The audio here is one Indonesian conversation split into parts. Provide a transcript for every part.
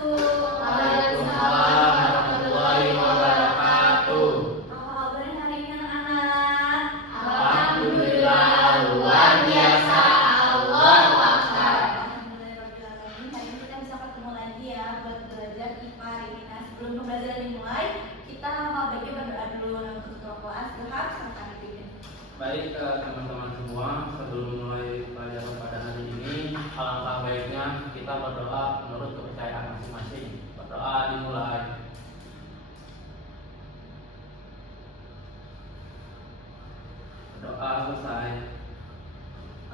Waalaikumsalam warahmatullahi wabarakatuh. Apa kabarnya hari ini anak-anak? Alhamdulillah luar biasa. Allahu Akbar. Alhamdulillahirobbilalamin. Hari ini kita bisa ketemu lagi ya buat belajar IPA hari ini. Nah, sebelum pembelajaran dimulai, kita mau baiknya berdoa dulu untuk ketua kelas. Ilham, silakan dipimpin. Baik teman-teman semua, sebelum mulai pelajaran pada hari ini, alangkah baiknya kita berdoa menurut kepercayaan masing-masing. Berdoa dimulai. Berdoa selesai.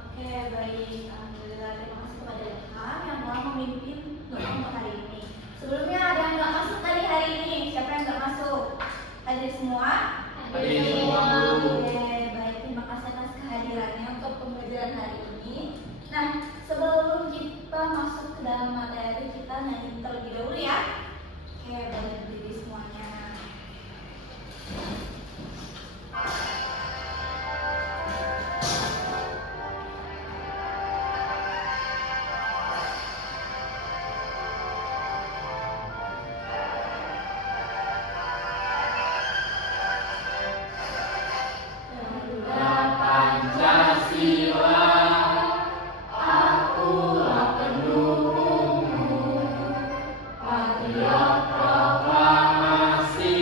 Oke, baik. Alhamdulillah, terima kasih kepada Ilham yang telah memimpin doa untuk hari ini. Sebelumnya ada yang nggak masuk tadi hari ini? Siapa yang nggak masuk? Hadir semua? Hadir semua, Bu. Oke, baik. Terima kasih atas kehadirannya untuk pembelajaran hari ini. Nah, sebelum kita masuk ke dalam materi, kita nyanyi terlebih dahulu ya. Oke, balik diri semuanya. Pancasila, akulah pendukungmu, patriot proklamasi,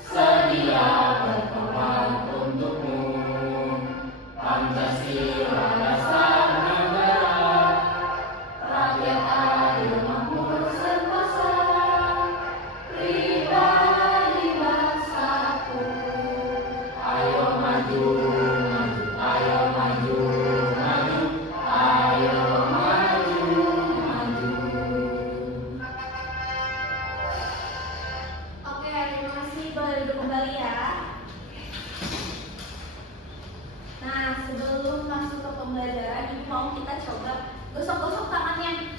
sedia berkorban untukmu. Pancasila dasar negara, rakyat adil makmur sentosa, pribadi bangsaku. Ayo maju, maju, ayo maju, maju, ayo maju, maju. Oke, terima kasih. Boleh duduk kembali ya. Nah, sebelum masuk ke pembelajaran, ibu mau kita coba gosok-gosok tangannya.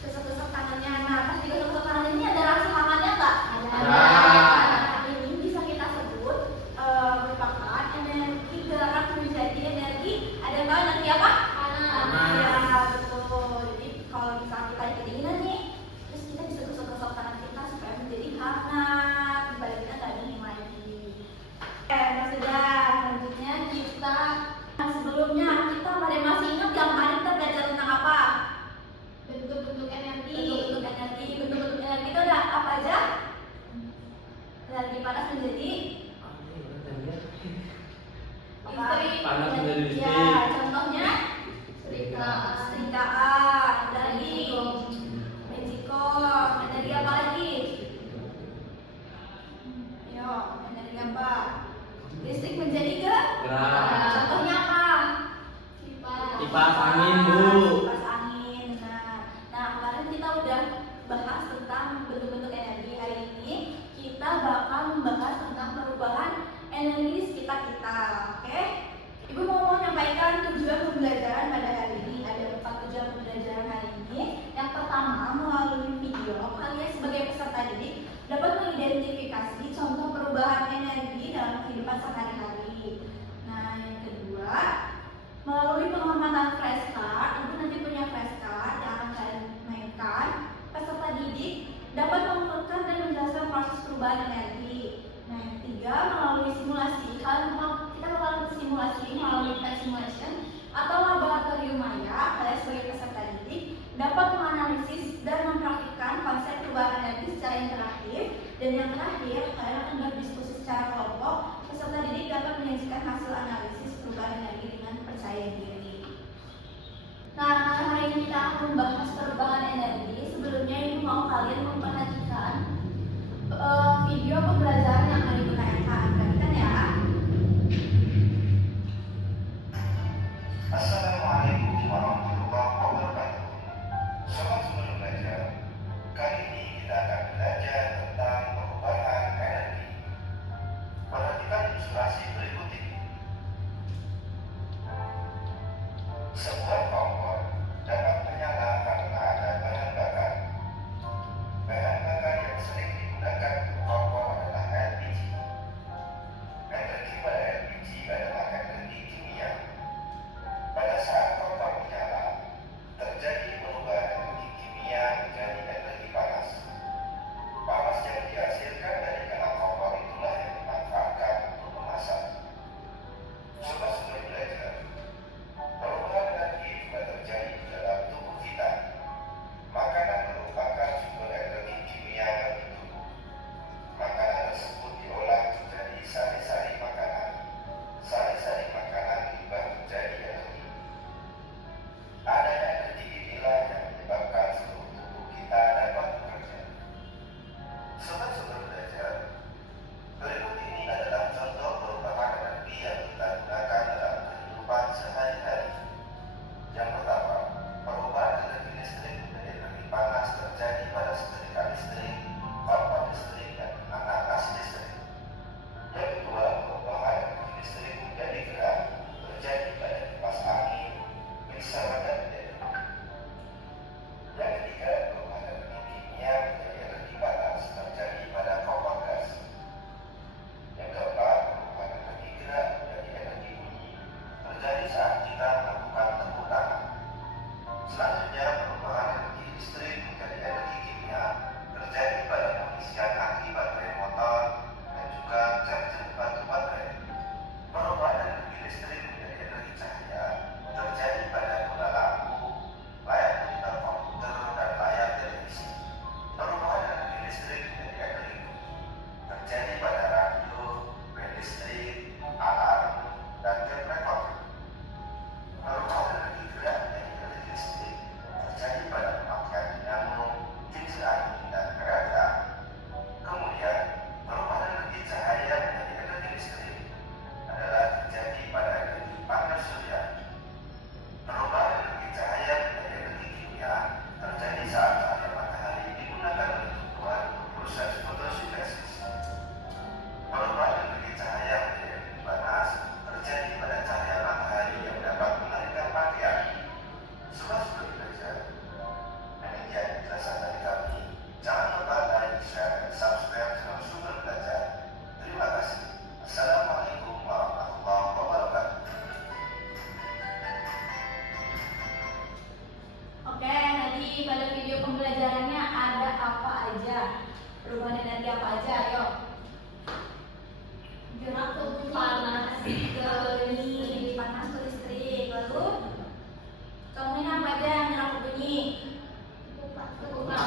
Gosok-gosok tangannya. Nah, pas digosok-gosok tangan ini ada rasa hangatnya nggak? Ada. Nah, ini bisa kita sebut merupakan energi gerak menjadi energi. Ada yang tahu energi apa? Panas. Ya, betul. Jadi kalau misalnya kita kedinginan nih, terus kita bisa gosok-gosok tangan kita supaya menjadi hangat. Badan kita nggak dingin lagi. Nah, sudah. Selanjutnya kita sebelumnya kita pada masih ingat yang kemarin kita belajar tentang apa? Bentuk-bentuk energi. Bentuk-bentuk energi itu ada apa aja? Energi panas menjadi apa? Panas menjadi listrik. Ya, contohnya setrikaan. Ada lagi magicom. Energi apa lagi? Yo, energi apa? Listrik menjadi gerak. Contohnya apa? Kipas angin, Bu. Kipas angin. Nah, kemarin kita udah bahas tentang bentuk-bentuk energi. Hari ini kita bakal membahas tentang perubahan energi di sekitar kita. Oke? Ibu mau menyampaikan tujuan pembelajaran pada hari ini. Ada 4 tujuan pembelajaran hari ini. Yang pertama, melalui video, kalian sebagai peserta didik dapat mengidentifikasi contoh perubahan energi dalam kehidupan sehari-hari. Nah, yang kedua, melalui pengamatan flashcard, ibu nanti punya flashcard yang akan kalian mainkan. Peserta didik dapat mengumpulkan dan menjelaskan proses perubahan energi. Nah, yang ketiga, melalui simulasi, kita bakal simulasi melalui test simulation atau laboratorium maya. Kalian sebagai peserta didik dapat menganalisis dan mempraktikkan konsep perubahan energi secara interaktif. Dan yang terakhir, kalian akan berdiskusi secara kelompok. Peserta didik dapat menyajikan hasil analisis perubahan energi dengan percaya diri. Nah, karena hari ini kita akan membahas perubahan energi, sebelumnya ibu mau kalian memperhatikan video pembelajaran yang akan ibu tayangkan. Perhatikan ya. Assalamualaikum warahmatullahi wabarakatuh. Sobat sebelum belajar, kali ini kita akan belajar tentang perubahan energi. Perhatikan ilustrasi berikut ini. Sebuah kompor dapat menyala karena ada bahan bakar. Bahan Perubahan energi apa aja? Ayo. Gerak ke bunyi, Panas ke bunyi, panas ke listrik. Lalu contohnya apa aja yang gerak ke bunyi? Nah,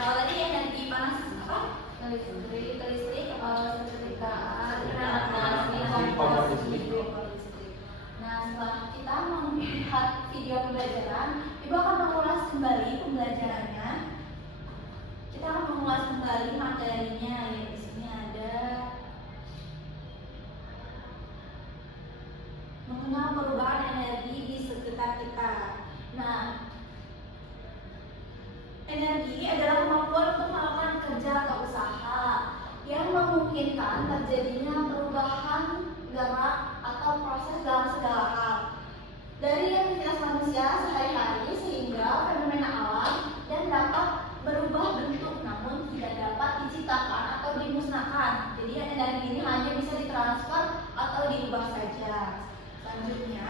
kalau tadi energi panas apa? Ke listrik, kesetrikaan, kompor listrik. Nah, setelah kita melihat video pembelajaran, Ibu akan mengulas kembali pembelajarannya. Kita akan mengulas kembali materinya. Ya, di sini ada mengenal perubahan energi di sekitar kita. Nah, energi adalah kemampuan untuk melakukan kerja atau usaha yang memungkinkan terjadinya perubahan gerak atau proses dalam segala hal, dari aktivitas manusia sehari-hari sehingga fenomena alam, dan dapat berubah bentuk namun tidak dapat diciptakan atau dimusnahkan. Jadi energi ini hanya bisa ditransfer atau diubah saja. Selanjutnya,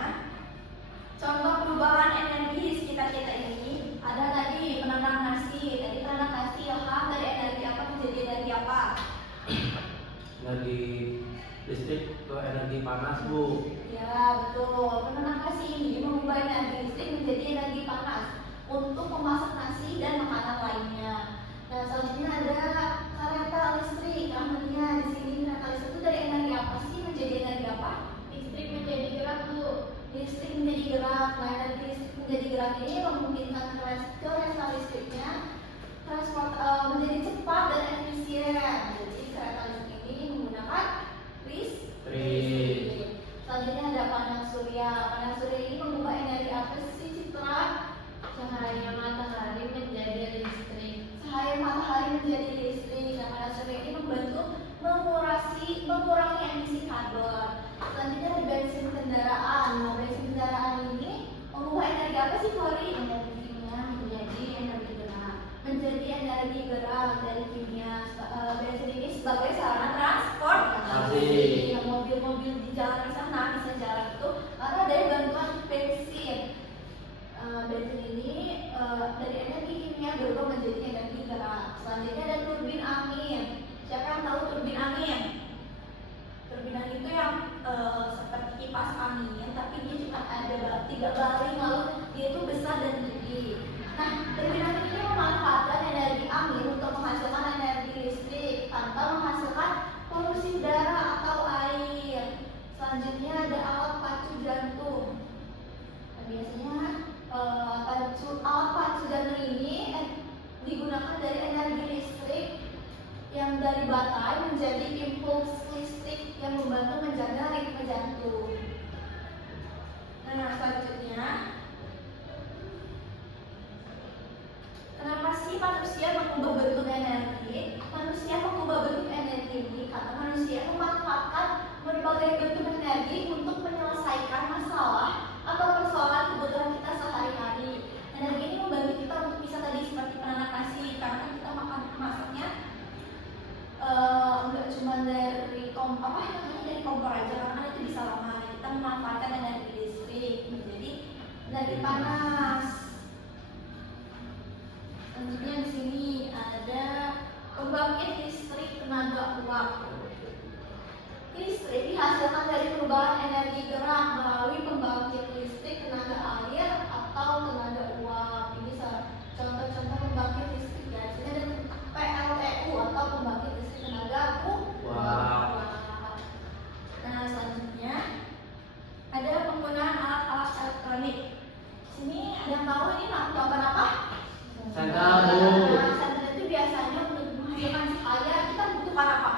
contoh perubahan energi di sekitar kita ini ada tadi penanak nasi. Tadi penanak nasi ilham dari energi apa menjadi energi apa? Energi listrik ke energi panas, Bu. Ya, betul. Penanak nasi ini mengubah energi listrik menjadi energi panas untuk memasak nasi dan makanan lainnya. Nah, selanjutnya ada kereta listrik. Namanya di sini kereta listrik itu dari energi apa sih menjadi energi apa? Listrik menjadi gerak, Bu. Listrik menjadi gerak. Nah, energi listrik menjadi gerak ini memungkinkan kereta listriknya menjadi cepat dan efisien. Jadi kereta listrik ini menggunakan listrik. Selanjutnya ada panel surya. Panel surya ini mengubah energi apa sih, Citra? Cahaya matahari menjadi listrik. Cahaya matahari menjadi listrik. Nah, panel surya ini membantu mengurangi emisi karbon. Selanjutnya ada bensin kendaraan. Nah, bensin kendaraan ini mengubah energi apa sih, Kori? Energi kimia menjadi energi gerak. Menjadi energi gerak dari kimia. Bensin ini sebagai sarana transportasi. Nah, mobil-mobil di jalan sana bisa jalan itu karena dari bantuan bensin. Bensin ini dari energi kimia berubah menjadi energi gerak. Selanjutnya ada turbin angin. Siapa yang tahu turbin angin? Turbin angin itu yang seperti kipas angin, tapi dia cuma ada 3 baling, lalu dia itu besar dan tinggi. Nah, turbin angin ini memanfaatkan energi angin untuk menghasilkan energi listrik tanpa menghasilkan polusi udara atau air. Selanjutnya ada alat pacu jantung. Nah, biasanya alat pacu jantung ini digunakan dari energi listrik yang dari baterai menjadi impuls listrik yang membantu menjaga ritme jantung. Nah, selanjutnya, kenapa sih manusia mengubah bentuk energi? Manusia mengubah bentuk energi ini karena manusia memanfaatkan berbagai bentuk energi untuk menyelesaikan masalah atau persoalan kebutuhan kita sehari-hari. Energi ini membantu kita untuk bisa tadi seperti penanak nasi, karena kita masaknya enggak cuma dari kompor aja, karena itu bisa lama. Kita memanfaatkan energi listrik menjadi energi panas. Selanjutnya di sini ada pembangkit listrik tenaga uap. Listrik dihasilkan dari perubahan energi gerak melalui pembangkit listrik tenaga air atau tenaga uap. Ini contoh-contoh pembangkit listrik ya. Di sini ada PLTU atau pembangkit listrik tenaga uap. Nah, selanjutnya ada penggunaan alat-alat elektronik. Sini ada yang tahu ini melakukan apa? Senter, Bu. Nah, senter itu biasanya untuk menghasilkan cahaya kita membutuhkan apa?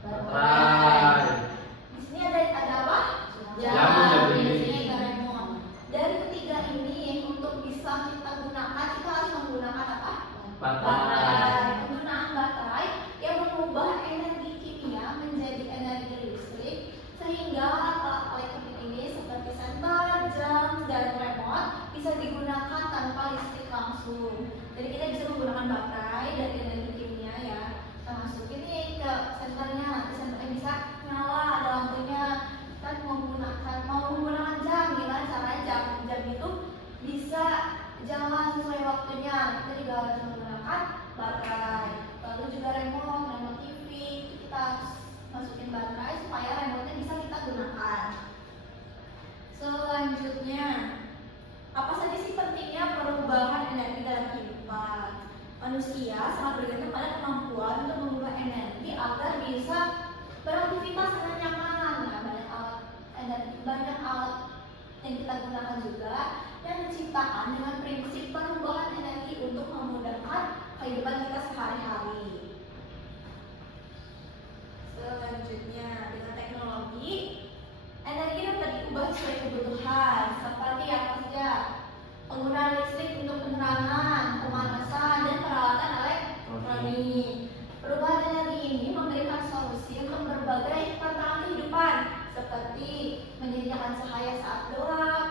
Baterai. Di sini ada apa? Jam. Di sini ada remote. Dari ketiga ini untuk bisa kita gunakan, kita harus menggunakan apa? Baterai. Penggunaan baterai yang mengubah energi kimia menjadi energi listrik, sehingga alat elektronik ini seperti senter, jam, dan remote bisa digunakan tanpa listrik langsung. Jadi kita bisa menggunakan baterai dari energi kimia ya. Kita masukin nih ke senternya, nanti senternya bisa nyala, ada lampunya. Kita mau menggunakan jam, gimana caranya jam itu bisa jalan sesuai waktunya. Kita juga harus menggunakan baterai. manusia sangat bergantung pada kemampuan untuk mengubah energi agar bisa beraktivitas dengan nyaman. Nah, banyak alat yang kita gunakan juga yang diciptakan dengan prinsip perubahan energi untuk memudahkan kehidupan kita sehari-hari. Selanjutnya, dengan teknologi, energi dapat diubah sesuai kebutuhan, seperti apa saja? Penggunaan listrik untuk penerangan, pemanasan, dan peralatan elektronik. Perubahan energi ini memberikan solusi untuk berbagai tantangan kehidupan, seperti menyediakan cahaya saat gelap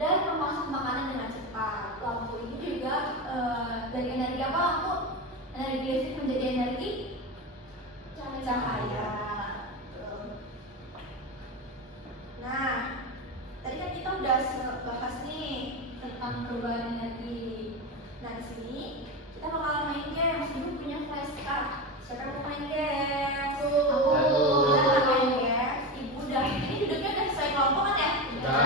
dan memasak makanan dengan cepat. Lampu ini juga dari energi apa? Lampu energi listrik menjadi energi cahaya. Nah, tadi kan kita udah bahas nih tentang perubahan energi. Nah, di sini kita bakal main game. Mas Ibu punya flashcard. Siapa yang mau main game? Aku. Udah main game. Ibu udah. Ini duduknya udah sesuai kelompok kan ya? Udah.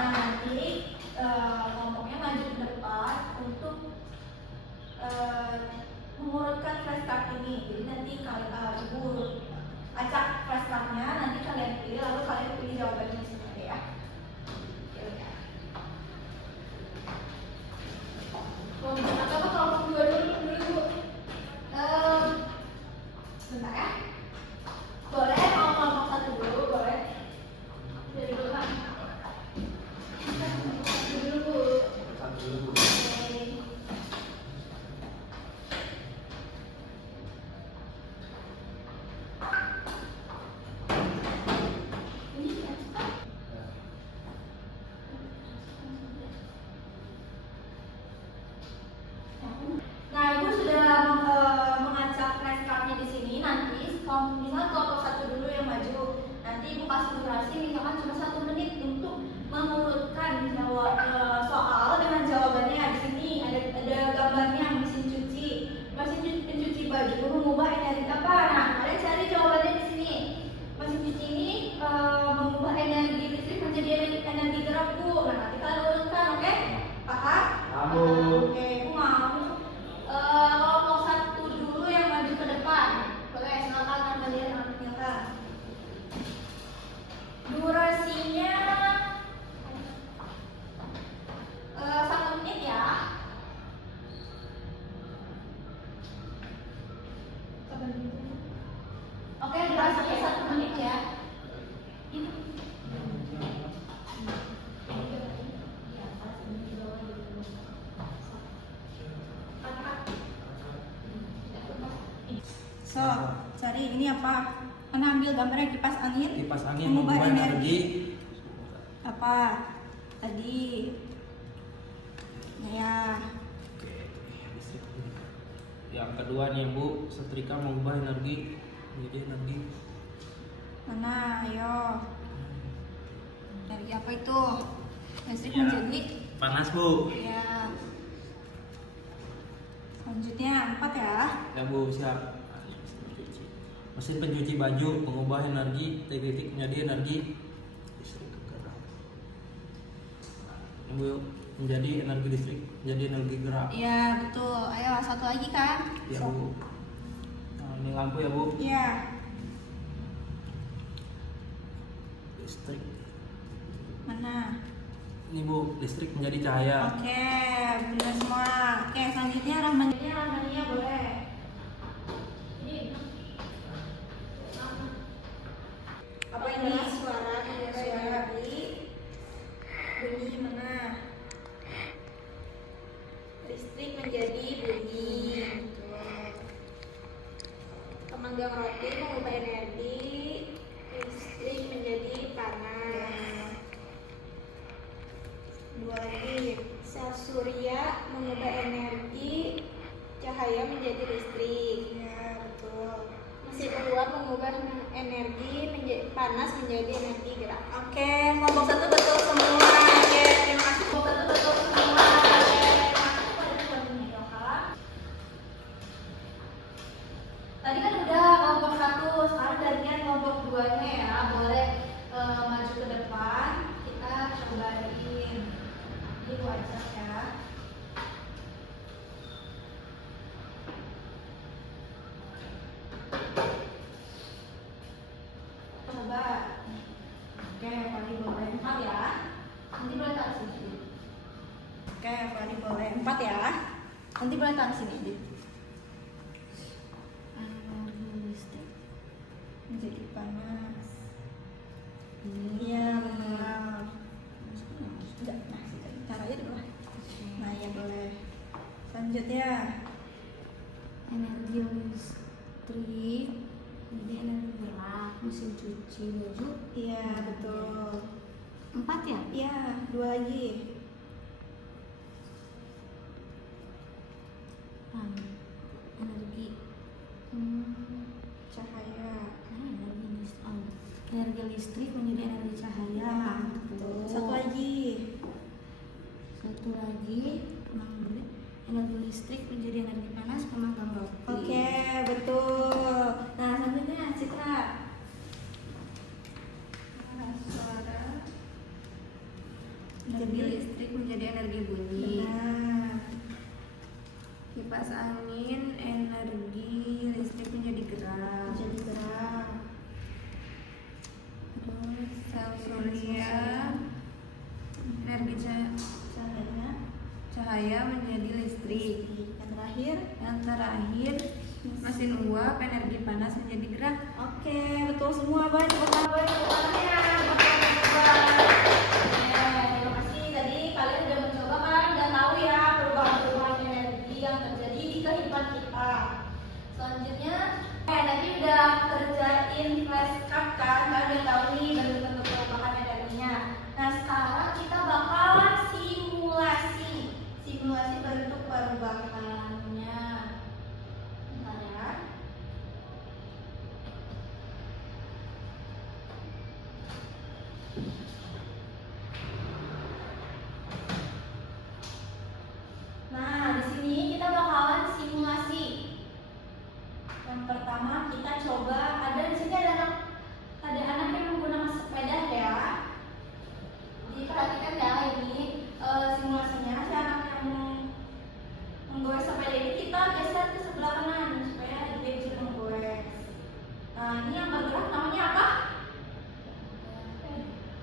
Nah, nanti kelompoknya maju ke depan untuk mengurutkan flashcard ini. Jadi nanti ibu acak flashcardnya, nanti kalian pilih, lalu kalian pilih jawabannya semuanya ya. Kelompok apa kelompok 2 dulu? Bentar ya. Boleh mau kelompok 1 dulu, boleh. Dari dulu kan? Dulu. Oke. Nah, ibu sudah mengacak flashcardnya di sini. Nanti, misalnya kelompok 1 dulu yang maju. Nanti ibu kasih durasi, misalkan cuma 1 menit untuk mengurutkan soal dengan jawabannya. Di sini ada gambarnya mesin cuci. Mesin pencuci baju mengubah energi apa? Nah, kalian cari jawabannya di sini. Mesin cuci ini mengubah energi listrik menjadi energi gerak, Bu. Nah, nanti kalian urutkan, oke? Paham? Oke, aku mau kelompok 1 dulu yang maju ke depan. Boleh, silakan kalian ambilkan. Durasinya 1 menit ya. Oke, durasinya 1 menit ya. So, cari ini apa? Mana ambil gambarnya kipas angin? Kipas angin mengubah energi. Apa? Tadi. Ya. Yang kedua nih Bu, setrika mengubah energi menjadi energi. Mana? Ayo. Energi apa itu? Listrik Ya. menjadi Panas Bu. ya. Selanjutnya 4 ya. Ya Bu, siap. Mesin pencuci baju mengubah energi titik menjadi energi listrik. Bu, menjadi energi listrik menjadi energi gerak. Iya, betul. Ayo, 1 lagi kan? Ya Bu. Nah, ini lampu ya Bu. Iya. Listrik. Mana? Ini Bu, listrik menjadi cahaya. Oke, benar semua. Oke, selanjutnya Rahmania boleh. Apa ini? Suara bunyi mana? Listrik menjadi bunyi. Pemanggang roti mengubah energi listrik menjadi panas. 2 lagi. Sel surya mengubah energi cahaya menjadi listrik. Ya, betul. Mesin uap mengubah energi menjadi panas menjadi energi gerak. Oke, kelompok 1 betul semua. Oke, terima kasih. Kelompok 1 betul semua. Oke, terima kasih pada teman Yoha. Tadi kan udah kelompok 1, sekarang gantian kelompok 2-nya ya. Boleh maju ke depan. Kita cobain. Ini wajar ya. Fahri boleh 4 ya. Nanti boleh taruh sini aja. Energi listrik Menjadi panas. Iya, benar. Enggak, nah, caranya di bawah. Nah, ya boleh. Selanjutnya, energi listrik jadi energi gerak mesin cuci baju. iya betul. 4 ya? Iya, 2 lagi. Energi Cahaya. energi listrik menjadi energi cahaya. Ya, betul. Satu lagi. Satu lagi energi listrik menjadi energi panas pemanggang roti. Oke, betul. Nah, selanjutnya Citra. Suara. Energi listrik menjadi energi bunyi. Benar. Kipas angin energi listrik menjadi gerak. Jadi gerak. Terus sel surya energi cahaya menjadi listrik. Yang terakhir. Yang terakhir mesin uap energi panas menjadi gerak. Oke, betul semua, Bang. Tepuk tangannya. Terima kasih. Tadi kalian udah mencoba kan dan tahu ya perubahan-perubahan energi yang terjadi di kehidupan kita. Selanjutnya, tadi udah kerjain flashcard kan, kalian udah tahu nih bentuk-bentuk perubahan energinya. Nah, sekarang kita bakalan simulasi bentuk perubahannya. Bentar ya. Nah, di sini kita bakalan simulasi. Yang pertama kita coba, ada di sini ada anak yang menggunakan sepeda ya. Jadi perhatikan ya ini simulasinya, si anak yang menggores sepeda ini kita geser ke sebelah kanan supaya dia bisa menggores. Nah, ini yang bergerak namanya apa?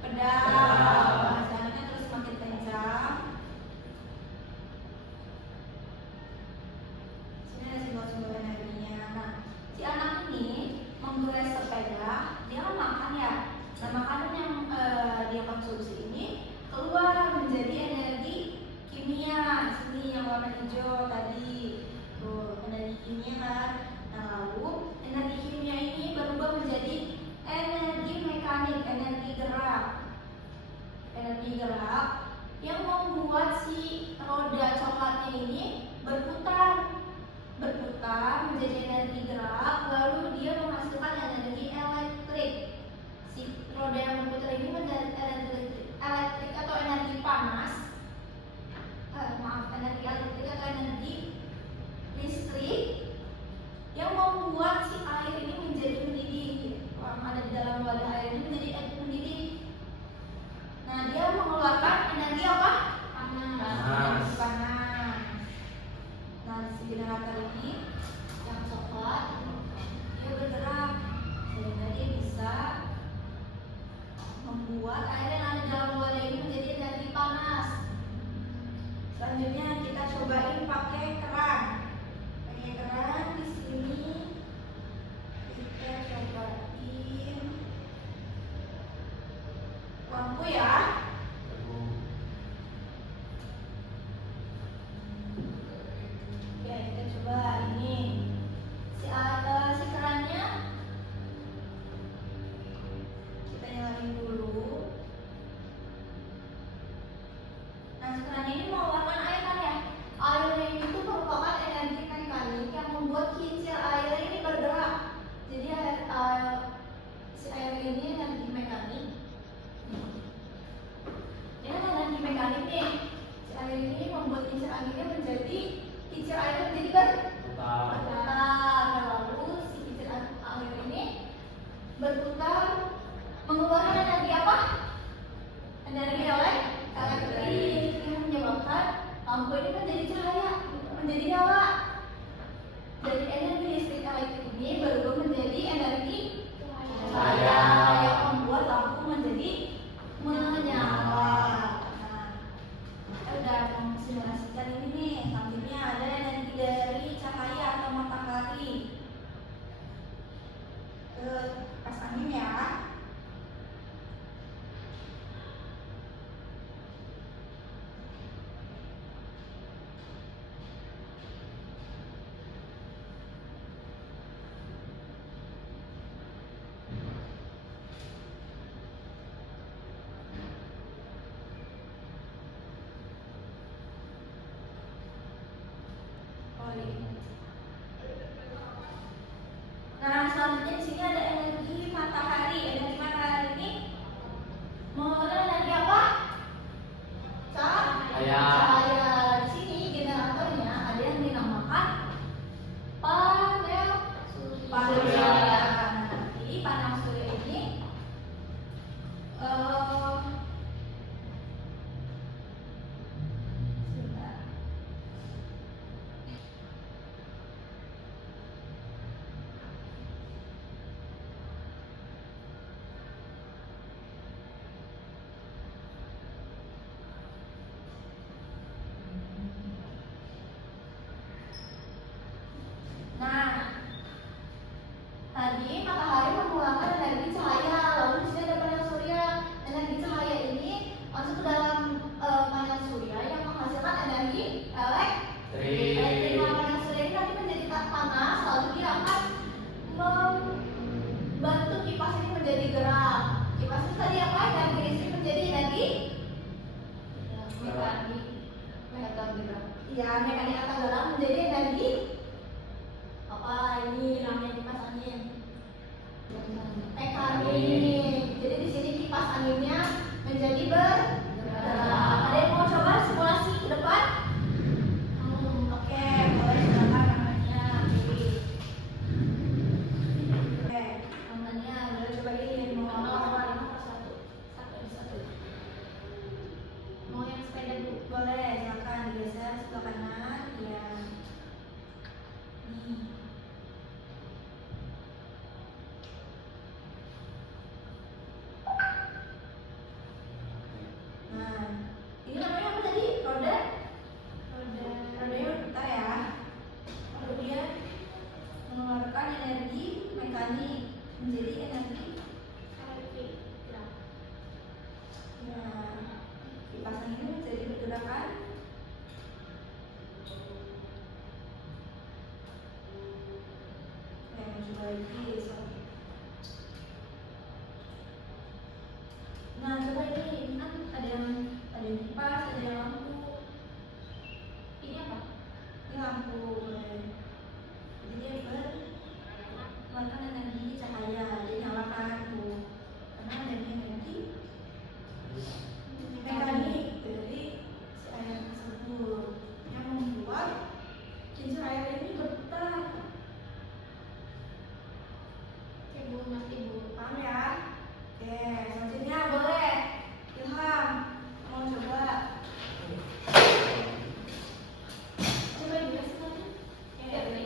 Pedal. Nah, si anaknya terus semakin kencang. Sini ada simbol-simbol energinya. Nah, si anak ini menggores sepeda, dia kan makan ya. Nah, makanan yang dia konsumsi ini keluar menjadi energi kimia. Sini yang warna hijau tadi, tuh energi kimia kan. Nah, lalu energi kimia ini berubah menjadi energi mekanik, energi gerak yang membuat si roda coklatnya ini berputar menjadi energi gerak, lalu dia menghasilkan energi elektrik. Si roda yang berputar ini menjadi energi elektrik atau energi panas. Energi elektrik atau energi listrik yang membuat si air ini menjadi mendidih. Yang ada di dalam wadah air ini menjadi mendidih. Nah, dia mengeluarkan energi apa? Panas. Nah, si generator ini yang coklat dia bergerak sehingga dia bisa membuat air yang ada di dalam wadah ini menjadi energi panas. Selanjutnya kita cobain pakai keran. Di sini kita cobain lampu ya. Oke, kita coba ini si kerannya kita nyalain dulu. Nah, si kerannya ini mengeluarkan air kan ya. Air ini itu merupakan energi mekanik yang membuat kincir air ini bergerak. Jadi si air ini energi mekanik. Ini kan energi mekanik nih. Si air ini membuat kincir anginnya menjadi kincir airnya menjadi berputar. Lalu si kincir air ini berputar mengeluarkan energi apa? Energi elektrik yang menyebabkan lampu ini menjadi cahaya, menjadi nyala. Dari energi listrik elektrik ini berubah menjadi energi cahaya yang membuat lampu menjadi menyala. Nah, kita udah simulasi kipasan ini nih. Selanjutnya ada energi dari cahaya atau matahari. Kipas angin ya. Nah, selanjutnya di sini ada energi matahari. Energi matahari ini mengeluarkan energi apa? Cahaya. Cahaya. Di sini generatornya ada yang dinamakan panel surya. Nah, nanti panel surya ini sebentar. Nah, tadi matahari mengeluarkan energi cahaya, lalu di sini ada panel surya. Energi cahaya ini masuk ke dalam panel surya yang menghasilkan energi elektrik. Nah, panel surya ini nanti menjadi panas, lalu dia akan membantu kipas ini menjadi gerak. Kipas itu tadi apa? Energi listrik menjadi energi mekanik. Iya, mekanik atau gerak menjadi energi apa ini namanya kipas angin? Mekanik. Jadi di sini kipas anginnya menjadi bergerak. Ada yang mau coba simulasi ke depan? Oke, boleh silakan namanya. Oke, namanya boleh cobain. Mau apa? Satu. Mau yang sepeda dulu? Boleh, silakan digeser sebelah kanan. Ya. Nih. Nah, ini namanya apa tadi? Roda? Rodanya berputar ya. Lalu dia mengeluarkan energi mekanik menjadi energi elektrik. Nah, kipas angin ini menjadi bergerak kan? Oke, coba lagi. Nah, coba ini kan ada yang kipas, ada yang lampu. Ini apa? Ini lampu. Jadi dia mengeluarkan energi cahaya, jadi nyalakan lampu. Karena adanya energi mekanik dari si air tersebut yang membuat cincin air ini berputar. Paham ya? Oke, selanjutnya boleh Ilham mau coba. Coba dijelasin lagi. Ya, ini.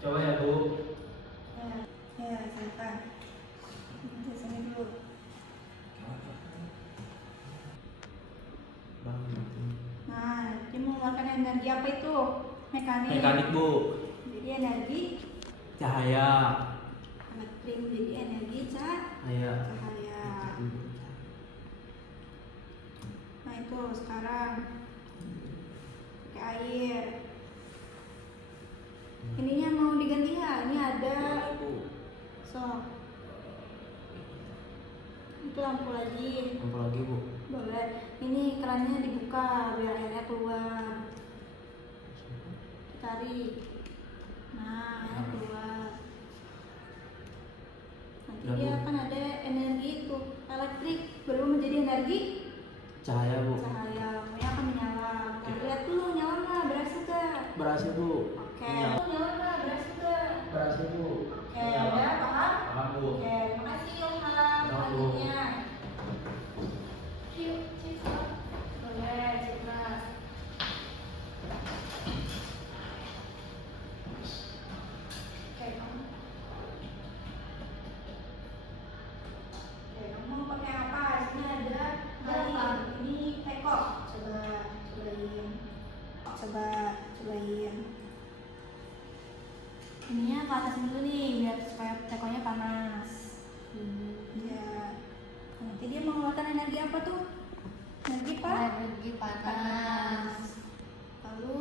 Coba ya Bu. Ya, silakan. Jelasin dulu. Nah, dia mengeluarkan energi apa itu? Mekanik Bu. Jadi energi Cahaya. elektrik menjadi energi Cahaya. cahaya. Nah itu sekarang pakai air. Ininya mau diganti nggak? Ini ada. So. Itu lampu lagi. Lampu lagi Bu. Boleh. Ini kerannya dibuka biar airnya keluar. Tarik. Nah, airnya keluar. Nanti dia akan ada energi itu elektrik berubah menjadi energi Cahaya Bu. cahaya. Ini akan menyala. Nah, lihat dulu nyala nggak? Berhasil nggak? Berhasil Bu. Oke. Nyala. Nyala nggak? Berhasil nggak? Berhasil Bu. Oke, udah paham? Paham Bu. Oke, terima kasih Ilham. Paham, Bu. Selanjutnya, yuk Citra. Boleh Citra. Oke, kamu. Oke, kamu mau pakai apa? Sini ada Galon. ini cobain. Ininya ke atas dulu nih biar supaya tekonya panas. Ya. Nanti dia mengeluarkan energi apa tuh? Energi Energi panas. Lalu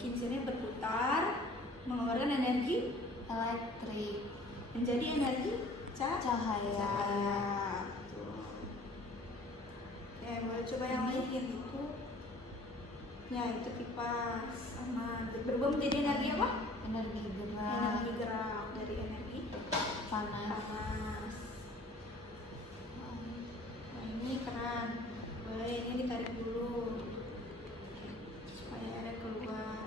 kincirnya berputar mengeluarkan energi Elektrik. menjadi energi Cahaya. Tuh. Oke, boleh coba yang lain itu. Ya, itu kipas sama berubah menjadi energi apa? Energi gerak. Energi gerak dari energi Panas. panas. Nah, ini keran. Boleh ini ditarik dulu supaya ada keluar.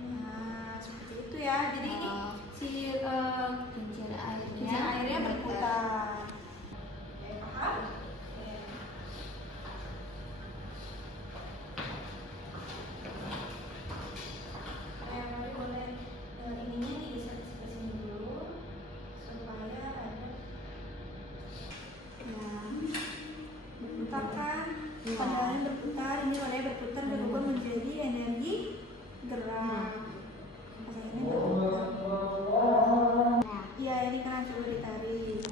Nah, seperti itu ya. Jadi ini si Kincir airnya. kincir airnya berputar. Oke, paham? Oke. Boleh ininya bisa sini dulu supaya ada ya berputar kan, padahal berputar, ini wadahnya berputar berubah menjadi energi gerak. Ini berputar. Nah, Iya, ini kan coba ditarik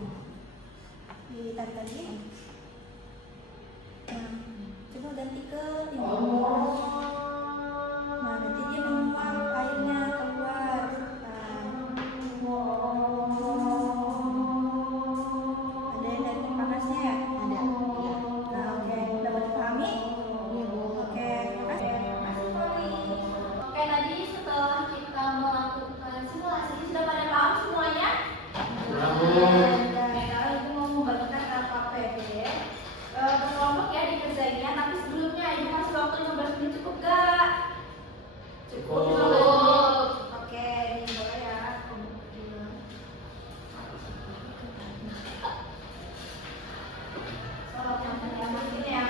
lagi. Nah, coba ganti ke ini. Nah, nanti dia menguap airnya keluar. Ada energi panasnya ya? ada. Iya. Nah, oke, dapat dipahami? Iya, Bu. Oke, terima kasih. Terima kasih, Foli. Oke, tadi setelah kita melakukan simulasi, sudah pada paham semuanya? Sudah, Bu. Oke, kalau Ibu mau membagikan LKPD, berkelompok ya dikerjainnya, tapi sebelumnya Ibu kasih waktu 15 menit cukup gak? Cukup. 15 menit. Oke, ini boleh ya. Salam yang terima kasih ya.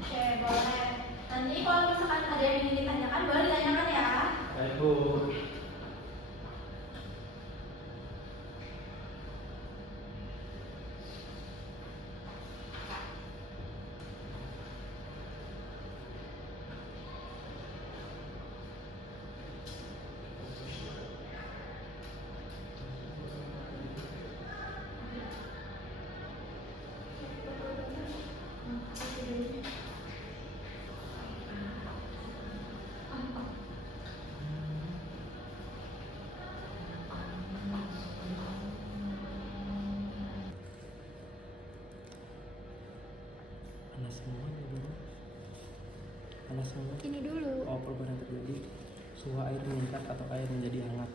Oke, boleh. Nanti kalau misalkan ada yang ingin ditanyakan, boleh ditanyakan ya. Baik, Bu. Panas semua ya, Bu. Panas semua. Ini dulu. Oh, perubahan yang terjadi. Suhu air meningkat atau air menjadi hangat.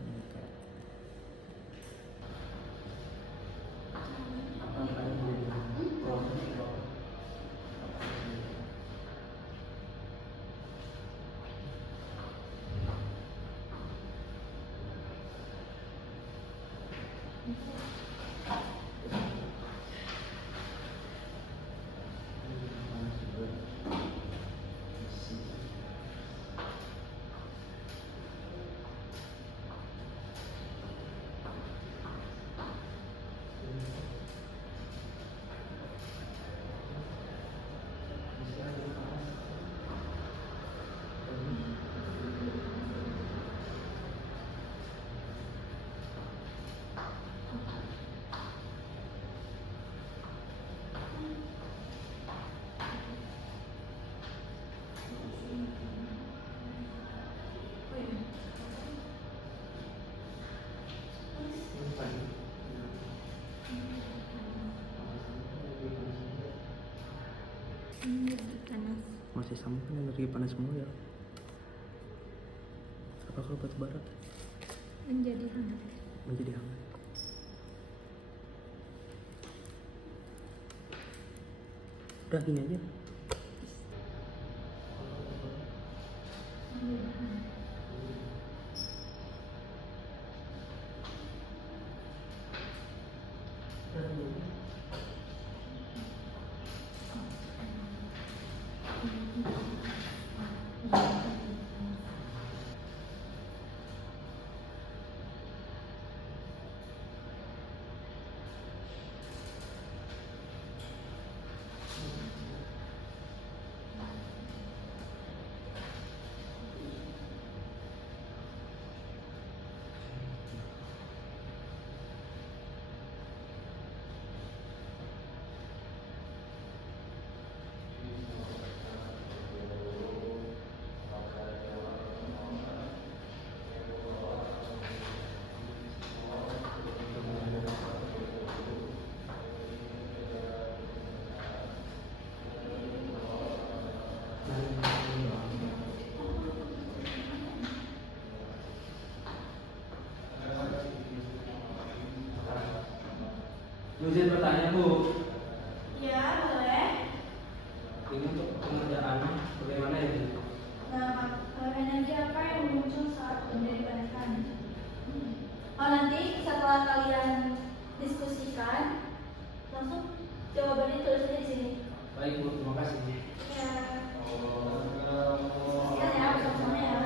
Meningkat. Panas. Masih sama kan energi panas semua ya. Apa kalau batu bara Menjadi hangat. menjadi hangat? Udah gini aja. Izin bertanya Bu, Ya, boleh. ini untuk pengerjaannya bagaimana ya Bu? Nah, energi apa yang muncul saat benda dipanaskan? Oh, nanti setelah kalian diskusikan, langsung jawabannya tulis aja di sini. Baik Bu, terima kasih. Ya. Silakan ya, bersama-sama ya.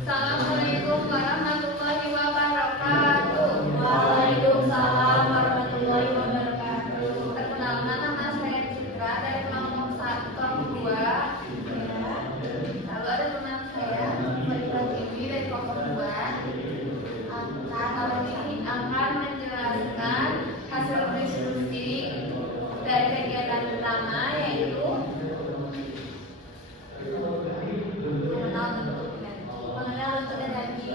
Assalamualaikum warahmatullahi wabarakatuh. Waalaikumsalam warahmatullahi wabarakatuh. Perkenalkan, nama saya Citra dari kelompok 2. Lalu ada teman saya Farida Tiwi dari kelompok 2. Kali ini akan menjelaskan hasil diskusi dari kegiatan pertama, yaitu mengenal bentuk energi.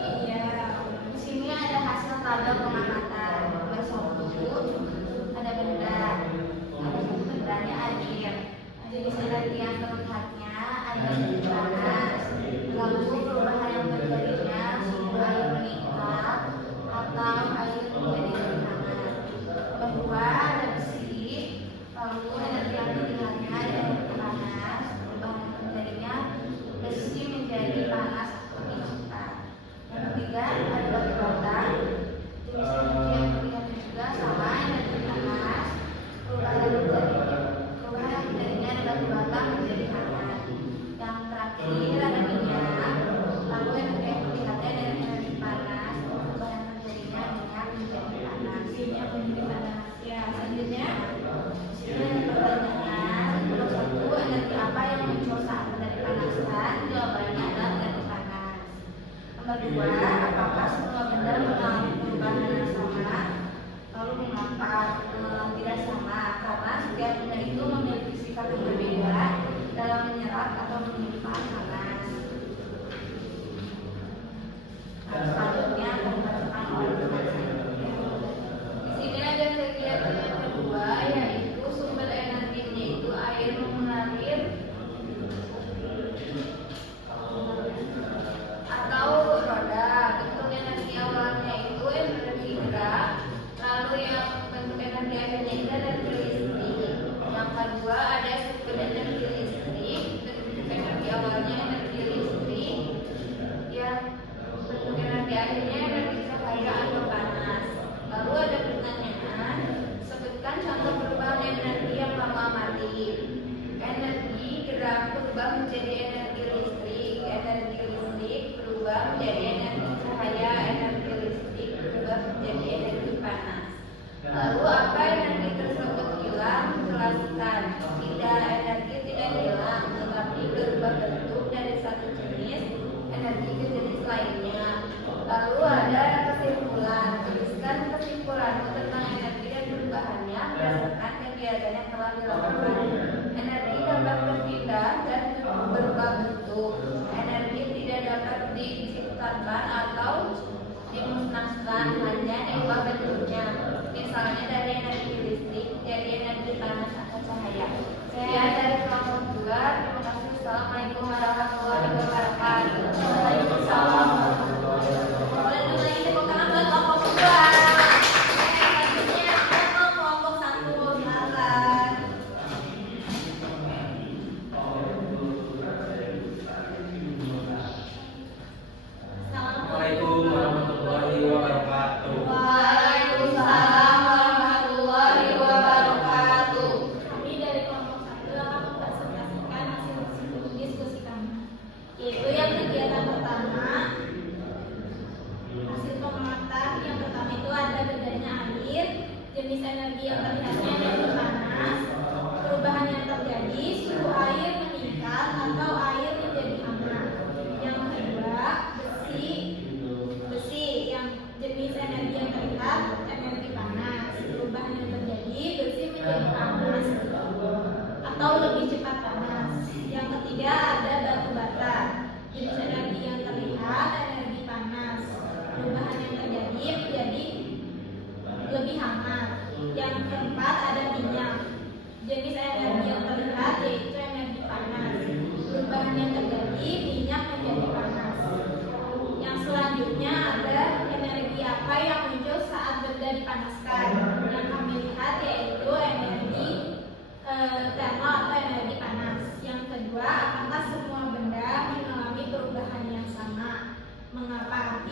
Di sini ada hasil tabel pengamatan. Nomor 1 ada benda, bendanya air. Jenis energi yang terlihatnya ada di panas. Lalu perubahan yang terjadinya air meningkat atau air menjadi hangat. Nomor 2 ada besi. Lalu energi yang terlihatnya ada di panas. Perubahan yang terjadinya besi menjadi panas atau cepat. Yang ketiga ada batu bata. Jenis energi yang terlihatnya juga sama, energi panas. Perubahan yang terjadinya ada batu bata menjadi hangat. Yang terakhir ada minyak. Lalu energi yang terlihatnya dari energi panas. Perubahan yang terjadinya minyak menjadi panas. Minyak menjadi panas. Ya, selanjutnya di sini ada pertanyaan. Nomor 1, energi apa yang muncul saat benda dipanasan? Jawabannya adalah energi panas. Nomor 2, apakah semua benda mengalami perubahan yang sama? Lalu mengapa tidak sama? Karena setiap benda itu memiliki sifat yang berbeda dalam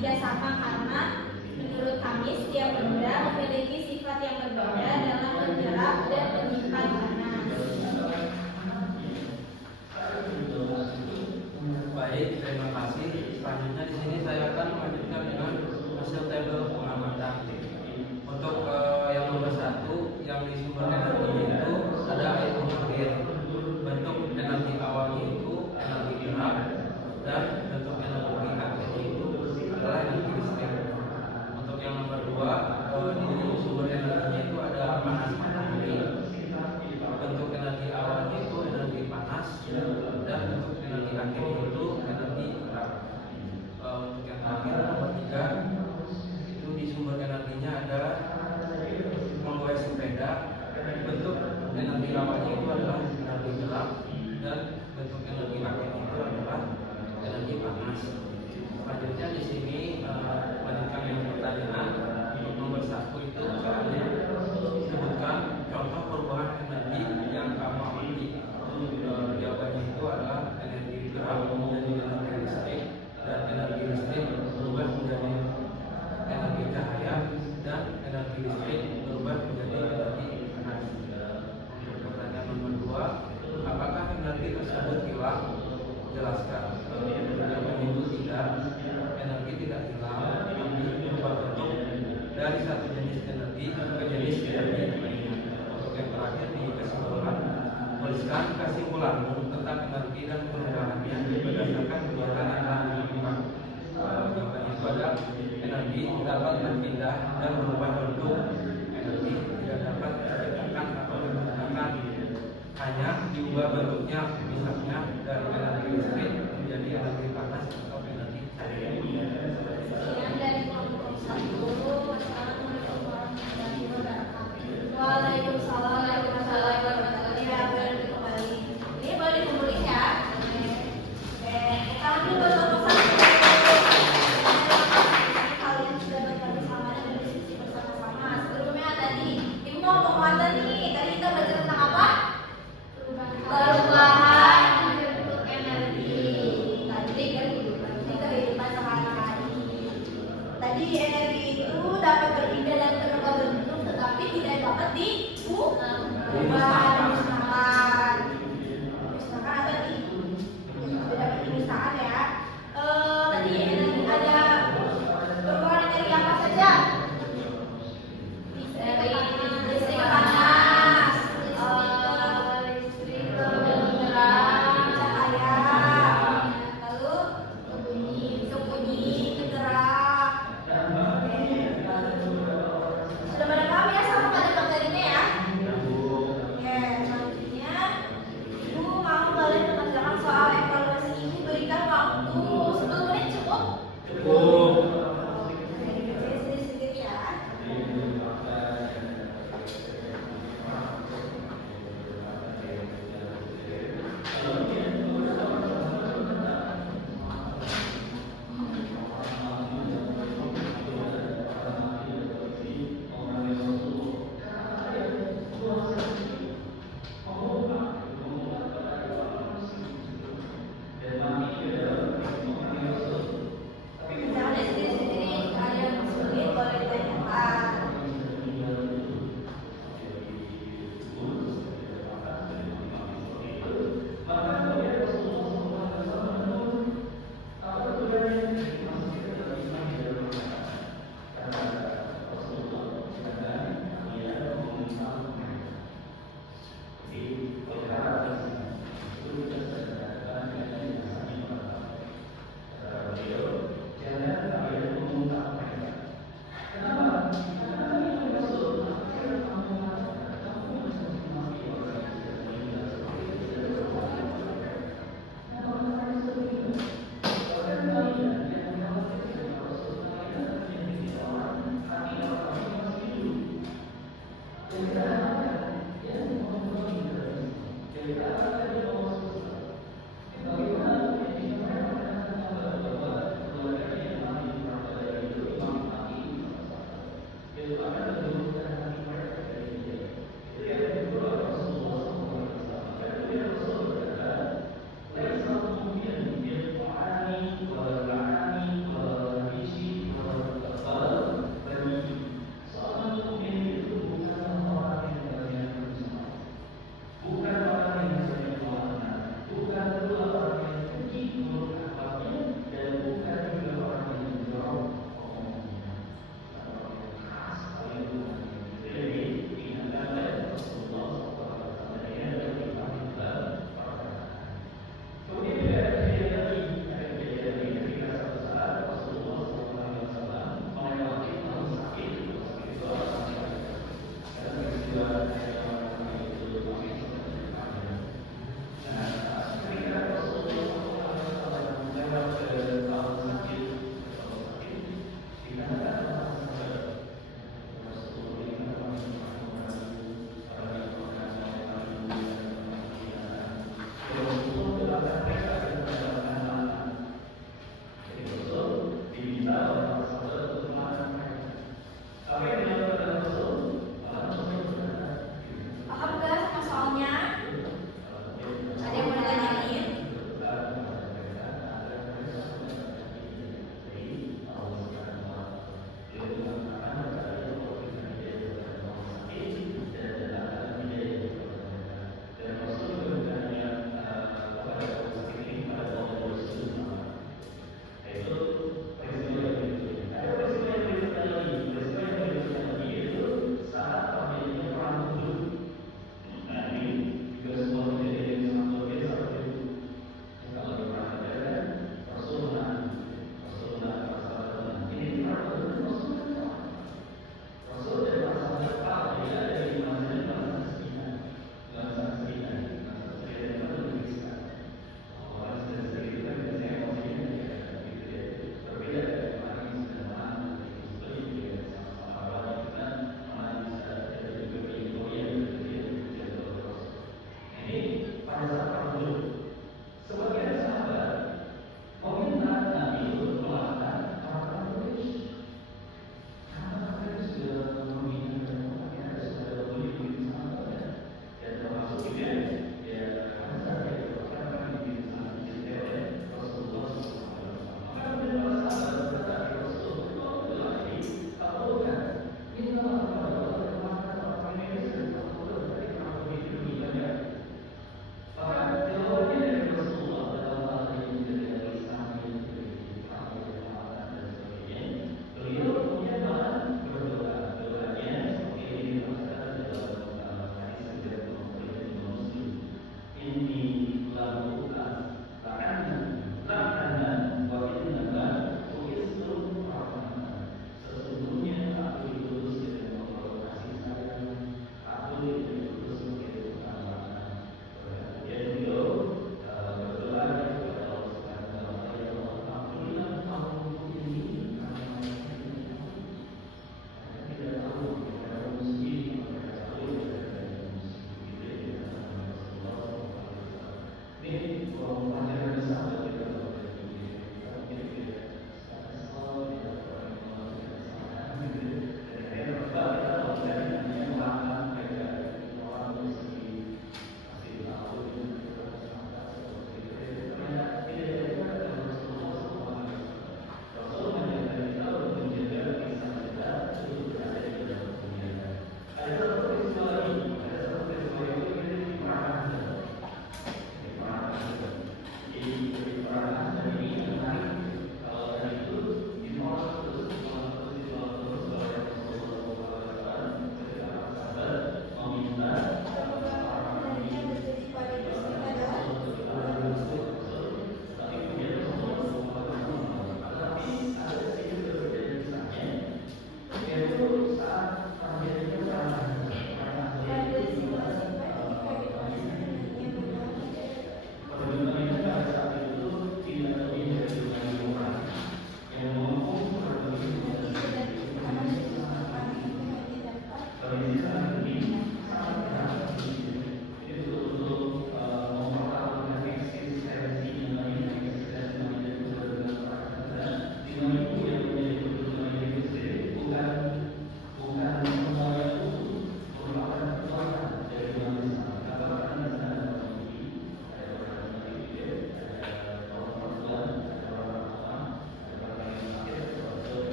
tidak sama karena menurut kami setiap benda memiliki sifat yang berbeda dalam menyerap dan menyimpan panas. Baik, terima kasih. Selanjutnya di sini saya akan melanjutkan dengan hasil tabel pengamatan. Untuk yang nomor 1, yang di sumber energinya itu ada air mengalir. Bentuk energi awalnya itu energi gerak, dan bentuk energi akhirnya itu adalah energi listrik. Untuk yang nomor 2, di sumber energinya itu ada panas matahari. Bentuk energi awalnya itu energi panas, dan bentuk energi akhirnya itu energi gerak. Untuk yang terakhir nomor 3, itu di sumber energinya ada menggoyang sepeda. Bentuk energi awalnya itu adalah energi gerak, dan bentuk energi akhirnya itu adalah energi panas. Selanjutnya di sini melanjutkan yang pertanyaan. Untuk nomor 1 itu soalnya sebutkan contoh perubahan energi yang kamu amati. Jawabannya itu adalah energi gerak menjadi energi listrik, dan energi listrik berubah menjadi energi cahaya, dan energi listrik berubah menjadi energi panas. Untuk pertanyaan nomor 2, apakah energi tersebut hilang? Jelaskan. Jawabannya itu tidak. Energi tidak hilang, tapi berubah bentuk dari satu jenis energi ke jenis energi lainnya. Untuk yang terakhir di kesimpulan, tuliskan kesimpulanmu tentang energi dan perubahannya berdasarkan kegiatan yang telah dilakukan. Jawabannya itu ada energi dapat berpindah dan berubah bentuk. Energi tidak dapat diciptakan atau digunakan, hanya diubah bentuknya, misalnya dari energi listrik menjadi energi panas atau energi cahaya. Sekian dari kelompok 1.